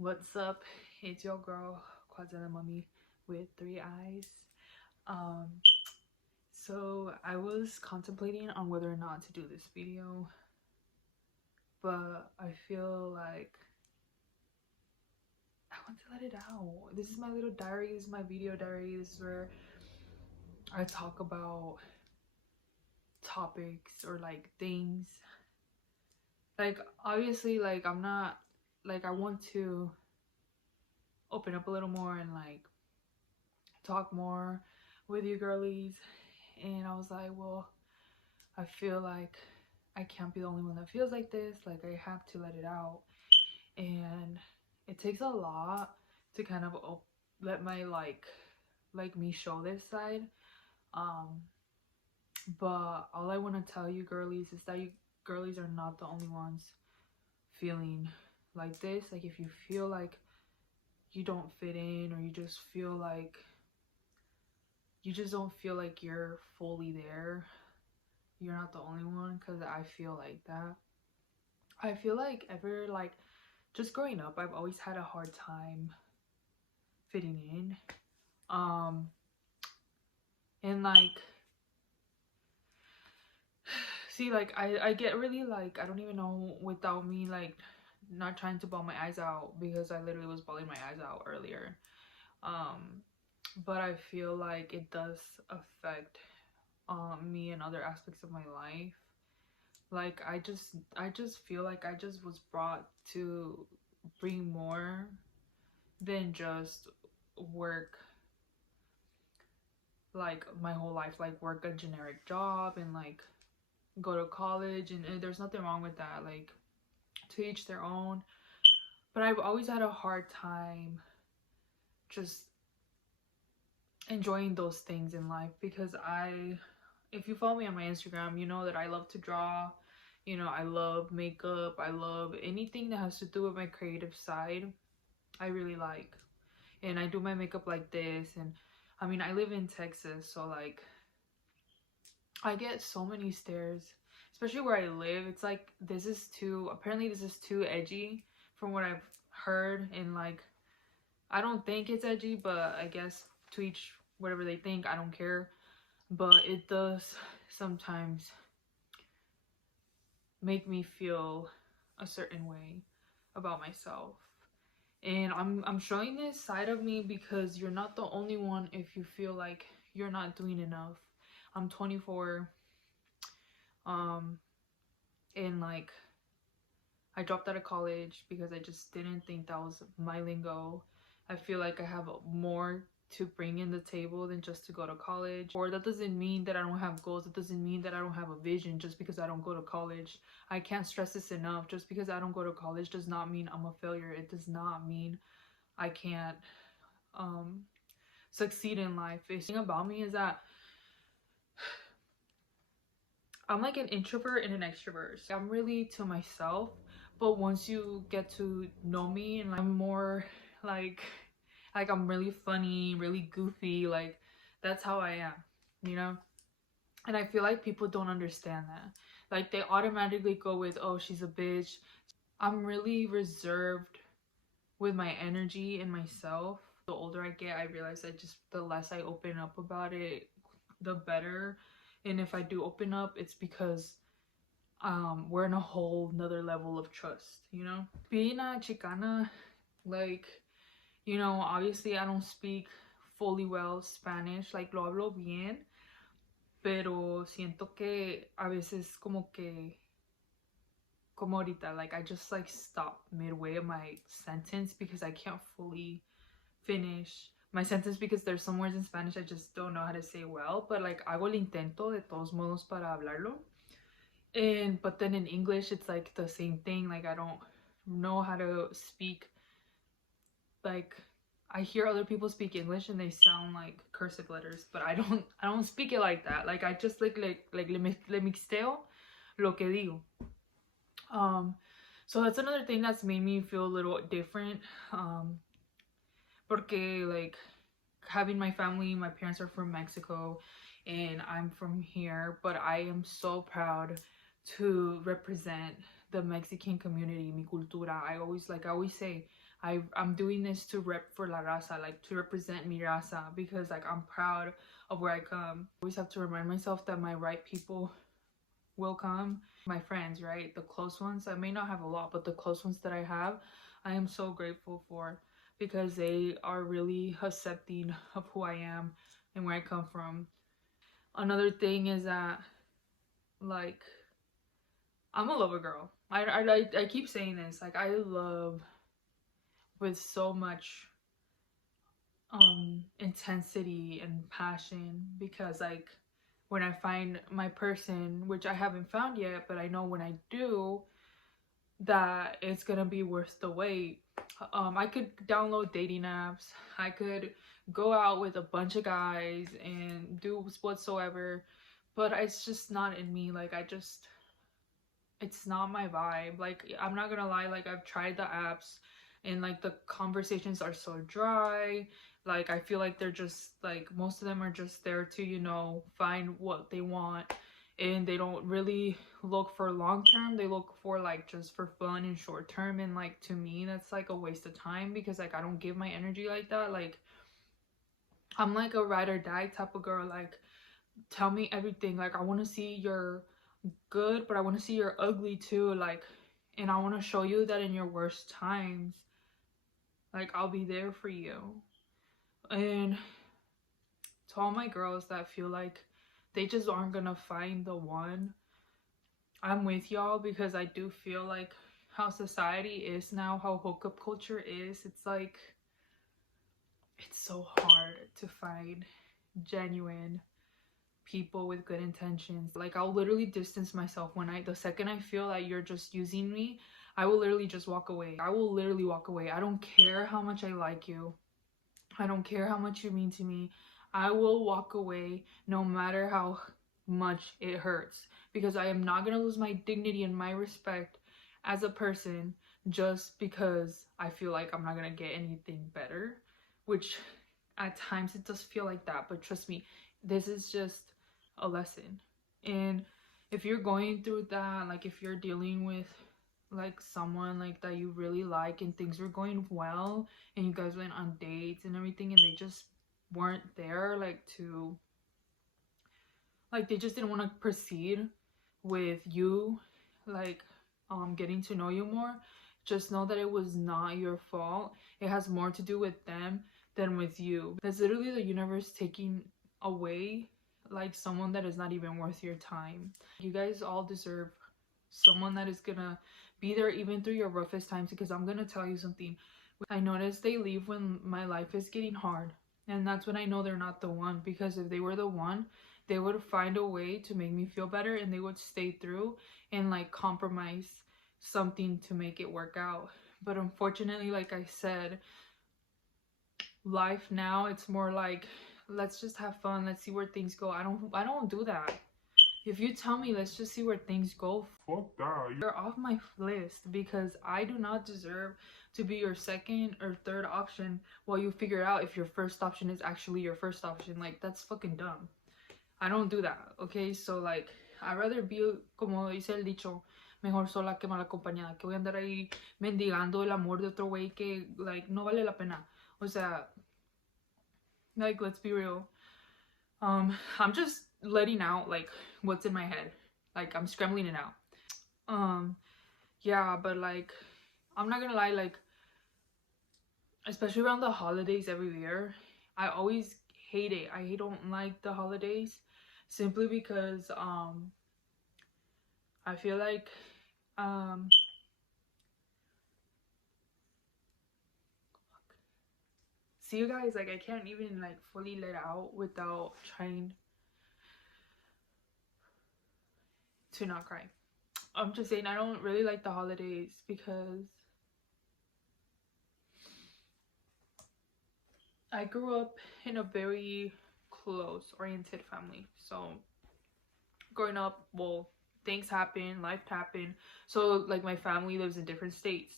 What's up? It's your girl, Quadzilla Mummy with 3 eyes. Um, so I was contemplating on whether or not to do this video, but I feel like I want to let it out. This is my little diary, this is my video diary. This is where I talk about topics or like things. Like obviously, like I'm not like I want to open up a little more and like talk more with you girlies, and I was like, well, I feel like I can't be the only one that feels like this. Like I have to let it out, and it takes a lot to kind of let my like me show this side. But all I want to tell you girlies is that you girlies are not the only ones feeling like this. Like if you feel like you don't fit in, or you just feel like you just don't feel like you're fully there, you're not the only one, because I feel like that. I feel like just growing up, I've always had a hard time fitting in. And like, see, like I get really like, I don't even know, without me like not trying to bawl my eyes out, because I literally was bawling my eyes out earlier. But I feel like it does affect me and other aspects of my life. Like I just feel like I just was brought to bring more than just work, like my whole life, like work a generic job and like go to college, and there's nothing wrong with that, like to each their own. But I've always had a hard time just enjoying those things in life, because if you follow me on my Instagram, you know that I love to draw. You know, I love makeup. I love anything that has to do with my creative side. I really like. And I do my makeup like this. And I mean, I live in Texas, so like I get so many stares, especially where I live. It's like, apparently this is too edgy from what I've heard. And like, I don't think it's edgy, but I guess to each whatever they think. I don't care. But it does sometimes make me feel a certain way about myself. And I'm showing this side of me because you're not the only one if you feel like you're not doing enough. I'm 24, and like I dropped out of college because I just didn't think that was my lingo. I feel like I have more to bring in the table than just to go to college. Or that doesn't mean that I don't have goals. It doesn't mean that I don't have a vision just because I don't go to college. I can't stress this enough. Just because I don't go to college does not mean I'm a failure. It does not mean I can't succeed in life. The thing about me is that I'm like an introvert and an extrovert. I'm really to myself, but once you get to know me, and I'm more like I'm really funny, really goofy, like that's how I am, you know? And I feel like people don't understand that. Like they automatically go with, oh, she's a bitch. I'm really reserved with my energy and myself. The older I get, I realize that just the less I open up about it, the better. And if I do open up, it's because we're in a whole nother level of trust, you know? Being a chicana, like, you know, obviously I don't speak fully well Spanish, like lo hablo bien, pero siento que a veces como ahorita, like I just like stop midway of my sentence because I can't fully finish my sentence, because there's some words in Spanish I just don't know how to say well, but like hago el intento de todos modos para hablarlo. But then in English it's like the same thing. Like I don't know how to speak, like I hear other people speak English and they sound like cursive letters, but I don't speak it like that. Like I just like le mixteo lo que digo. So that's another thing that's made me feel a little different, porque like having my family, my parents are from Mexico and I'm from here, but I am so proud to represent the Mexican community, mi cultura. I always say I'm doing this to rep for la raza, like to represent mi raza, because like I'm proud of where I come. I always have to remind myself that my right people will come. My friends, right, the close ones. I may not have a lot, but the close ones that I have, I am so grateful for, because they are really accepting of who I am and where I come from. Another thing is that, like, I'm a lover girl. I keep saying this, like, I love with so much intensity and passion, because like when I find my person, which I haven't found yet, but I know when I do, that it's gonna be worth the wait. I could download dating apps, I could go out with a bunch of guys and do whatsoever, but it's just not in me. Like, it's not my vibe. Like, I'm not gonna lie, like, I've tried the apps and like the conversations are so dry. Like, I feel like they're just like, most of them are just there to, you know, find what they want, and they don't really look for long term. They look for like just for fun and short term, and like to me that's like a waste of time, because like I don't give my energy like that. Like, I'm like a ride or die type of girl. Like, tell me everything. Like, I want to see your good, but I want to see your ugly too. Like, and I want to show you that in your worst times, like, I'll be there for you. And to all my girls that feel like they just aren't gonna find the one, I'm with y'all, because I do feel like how society is now, how hookup culture is, it's like, it's so hard to find genuine people with good intentions. Like, I'll literally distance myself when the second I feel that you're just using me, I will literally just walk away. I will literally walk away. I don't care how much I like you. I don't care how much you mean to me. I will walk away no matter how much it hurts, because I am not gonna lose my dignity and my respect as a person just because I feel like I'm not gonna get anything better, which at times it does feel like that, but trust me, this is just a lesson. And if you're going through that, like if you're dealing with like someone like that you really like, and things were going well and you guys went on dates and everything, and they just weren't there, like to, like, they just didn't want to proceed with you, like getting to know you more, just know that it was not your fault. It has more to do with them than with you. That's literally the universe taking away like someone that is not even worth your time. You guys all deserve someone that is gonna be there even through your roughest times, because I'm gonna tell you something. I notice they leave when my life is getting hard, and that's when I know they're not the one, because if they were the one, they would find a way to make me feel better, and they would stay through and like compromise something to make it work out. But unfortunately, like I said, life now, it's more like, let's just have fun, let's see where things go. I don't do that. If you tell me let's just see where things go, fuck that, you're off my list, because I do not deserve to be your second or third option while you figure out if your first option is actually your first option. Like, that's fucking dumb. I don't do that, okay? So like, I'd rather be, como dice el dicho, mejor sola que mal acompañada, que voy a andar ahí mendigando el amor de otro güey que like no vale la pena. O sea, like, let's be real. I'm just letting out like what's in my head. Like, I'm scrambling it out. Yeah, but like, I'm not gonna lie, like, especially around the holidays every year, I always hate it. I don't like the holidays, simply because I feel like see you guys, like, I can't even like fully let out without trying to not cry. I'm just saying, I don't really like the holidays because I grew up in a very close oriented family. So growing up, well, things happen, life happened. So like, my family lives in different states.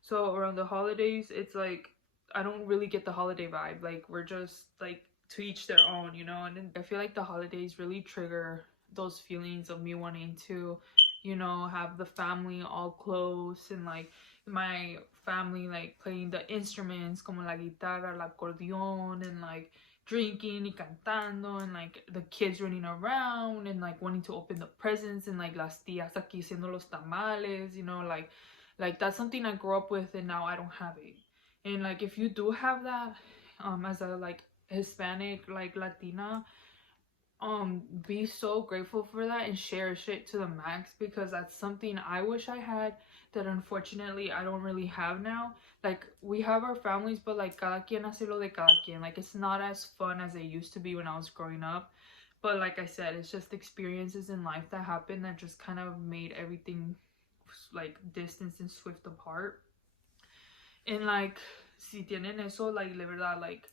So around the holidays, it's like, I don't really get the holiday vibe. Like, we're just like to each their own, you know? And then I feel like the holidays really trigger those feelings of me wanting to, you know, have the family all close, and like my family like playing the instruments como la guitarra, el acordeón, and like drinking y cantando, and like the kids running around and like wanting to open the presents, and like las tías aquí haciendo los tamales, you know, like that's something I grew up with and now I don't have it. And like if you do have that as a like Hispanic, like Latina, be so grateful for that and cherish it to the max, because that's something I wish I had that unfortunately I don't really have now. Like we have our families, but like cada quien hace lo de cada quien. Like it's not as fun as it used to be when I was growing up. But like I said, it's just experiences in life that happen that just kind of made everything like distance and swift apart. And like si tienen eso, like la verdad, like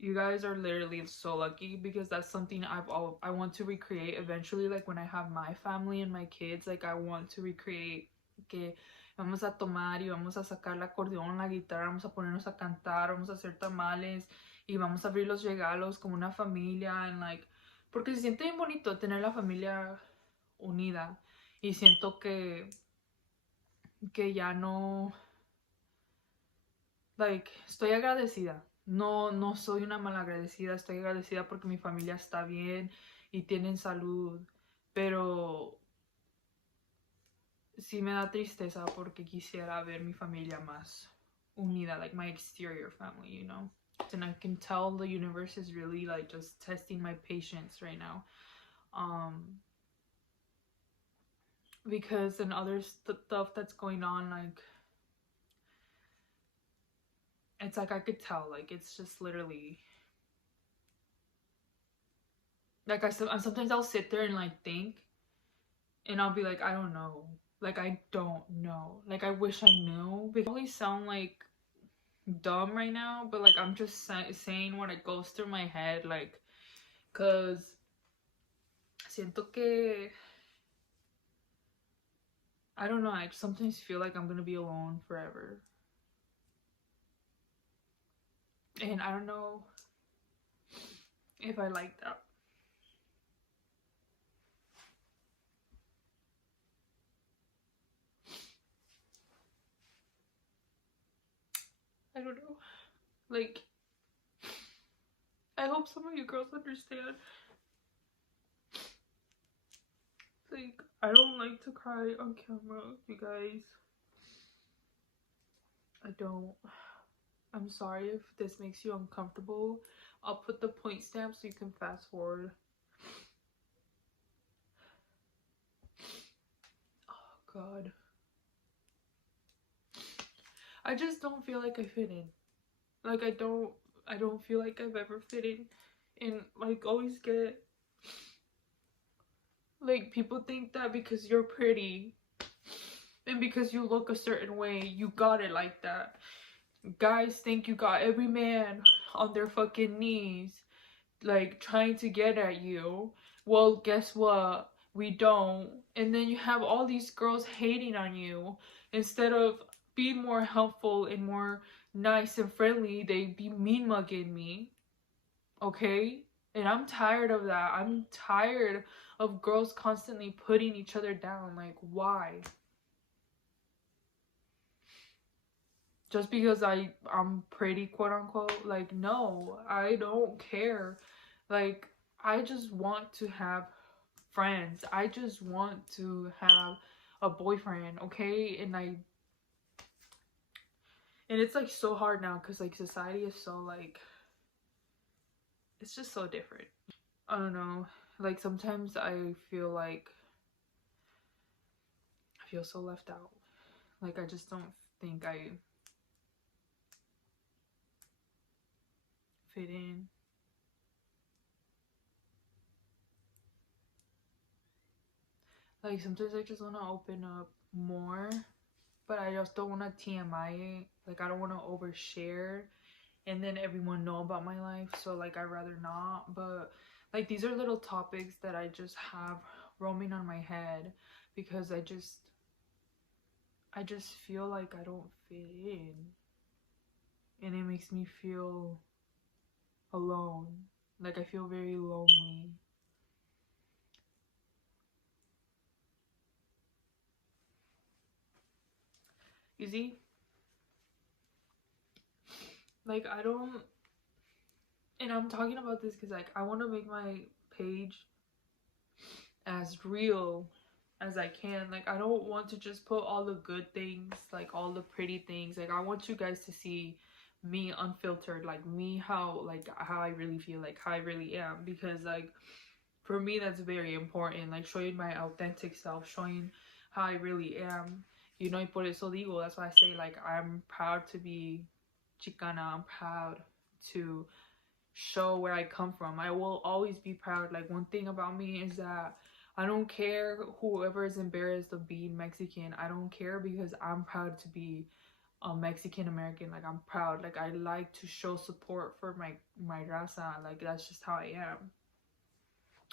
you guys are literally so lucky, because that's something I want to recreate eventually. Like when I have my family and my kids, like I want to recreate que vamos a tomar y vamos a sacar el acordeón, la guitarra, vamos a ponernos a cantar, vamos a hacer tamales y vamos a abrir los regalos como una familia, and like porque se siente bien bonito tener la familia unida, y siento que ya no, like estoy agradecida. No soy una malagradecida, estoy agradecida porque mi familia está bien y tienen salud, pero sí me da tristeza porque quisiera ver mi familia más unida, like my exterior family, you know. And I can tell the universe is really like just testing my patience right now, because in other stuff that's going on, like it's like I could tell, like it's just literally like sometimes I'll sit there and like think, and I'll be like, I don't know, like I don't know, like I wish I knew. Because I probably sound like dumb right now, but like I'm just saying what it goes through my head, like cause siento que I don't know, I sometimes feel like I'm gonna be alone forever, and I don't know if I like that. I don't know, like I hope some of you girls understand. Like I don't like to cry on camera, you guys. I don't. I'm sorry if this makes you uncomfortable. I'll put the point stamp so you can fast forward. Oh god. I just don't feel like I fit in. Like I don't feel like I've ever fit in. And like always get like people think that because you're pretty and because you look a certain way, you got it like that. Guys think you got every man on their fucking knees, like trying to get at you. Well, guess what? We don't. And then you have all these girls hating on you. Instead of being more helpful and more nice and friendly, they be mean mugging me. Okay? And I'm tired of that. I'm tired of girls constantly putting each other down. Like, why? Just because I'm pretty, quote unquote? Like, no, I don't care. Like, I just want to have friends. I just want to have a boyfriend, okay? And it's like so hard now because like society is so like, it's just so different. I don't know, like sometimes I feel so left out. Like I just don't think I fit in. Like sometimes I just want to open up more, but I just don't want to TMI it. Like I don't want to overshare and then everyone know about my life, so like I'd rather not. But like these are little topics that I just have roaming on my head because I just feel like I don't fit in, and it makes me feel alone. Like I feel very lonely. You see, Like, I don't, and I'm talking about this because, like, I want to make my page as real as I can. Like, I don't want to just put all the good things, like all the pretty things. Like, I want you guys to see me unfiltered, like me, how I really feel, like how I really am, because like for me that's very important, like showing my authentic self, showing how I really am, you know. Y por eso digo, that's why I say, like, I'm proud to be chicana. I'm proud to show where I come from. I will always be proud. Like, one thing about me is that I don't care whoever is embarrassed of being Mexican. I don't care, because I'm proud to be a Mexican American. Like, I'm proud. Like, I like to show support for my raza. Like, that's just how I am.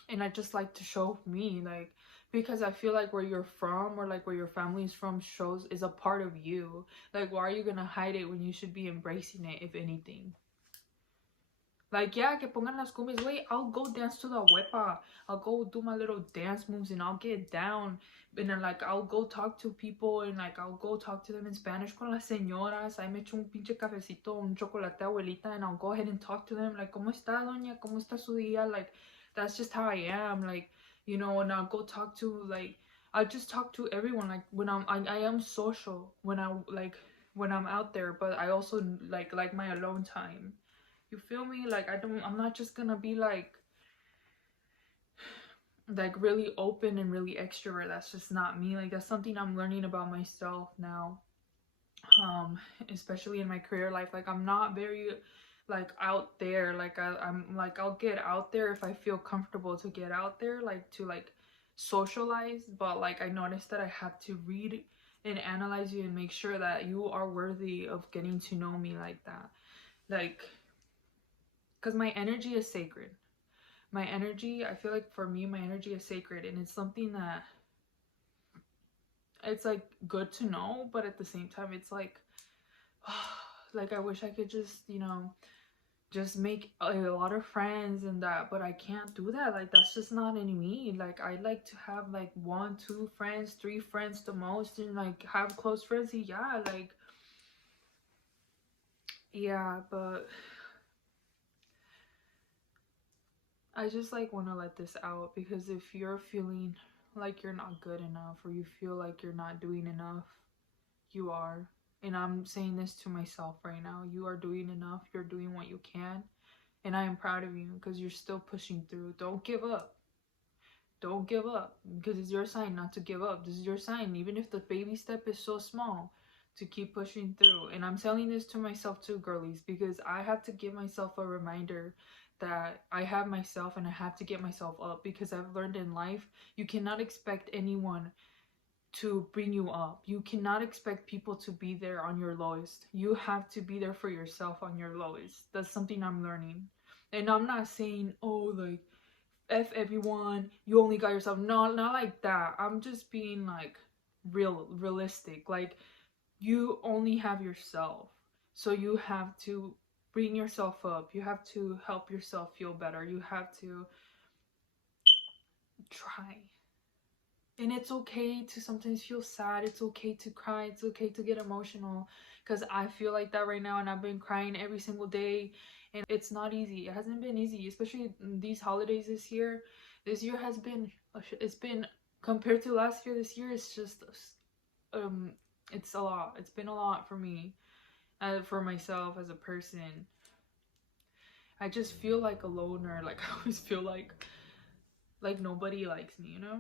And I just like to show me, like, because I feel like where you're from, or like where your family is from, is a part of you. Like, why are you gonna hide it when you should be embracing it, if anything? Like, yeah, que pongan las cumbias. Wait, I'll go dance to the huepa. I'll go do my little dance moves and I'll get down. And then, like, I'll go talk to people and, like, I'll go talk to them in Spanish con las señoras. I me echo un pinche cafecito, un chocolate abuelita, and I'll go ahead and talk to them. Like, ¿cómo está, doña? ¿Cómo está su día? Like, that's just how I am. Like, you know, and I'll go talk to, like, I just talk to everyone. Like, when I am social when I'm out there, but I also like my alone time. You feel me? Like, I'm not just gonna be like really open and really extrovert. That's just not me. Like, that's something I'm learning about myself now, especially in my career life. Like, I'm not very like out there. Like, I'm like, I'll get out there if I feel comfortable to get out there, like to like socialize. But like, I noticed that I have to read and analyze you and make sure that you are worthy of getting to know me like that. Like, because my energy is sacred. My energy, I feel like for me, my energy is sacred, and it's something that it's like good to know, but at the same time it's like like, I wish I could just, you know, just make a lot of friends and that, but I can't do that. Like, that's just not in me. Like, I like to have like 1, 2 friends, 3 friends the most, and like have close friends. Yeah, like, yeah, but I just like want to let this out, because if you're feeling like you're not good enough, or you feel like you're not doing enough, you are. And I'm saying this to myself right now. You are doing enough. You're doing what you can. And I am proud of you, because you're still pushing through. Don't give up. Don't give up, because it's your sign not to give up. This is your sign, even if the baby step is so small, to keep pushing through. And I'm telling this to myself too, girlies, because I have to give myself a reminder that I have myself, and I have to get myself up, because I've learned in life, you cannot expect anyone to bring you up. You cannot expect people to be there on your lowest. You have to be there for yourself on your lowest. That's something I'm learning. And I'm not saying, oh, like, F everyone, you only got yourself. No, not like that. I'm just being like realistic. Like, you only have yourself. So you have to bring yourself up. You have to help yourself feel better. You have to try. And it's okay to sometimes feel sad. It's okay to cry. It's okay to get emotional, because I feel like that right now, and I've been crying every single day, and it's not easy. It hasn't been easy, especially these holidays this year. This year has been, it's been, compared to last year, this year is just it's a lot. It's been a lot for me, for myself as a person. I just feel like a loner. Like, I always feel like nobody likes me, you know?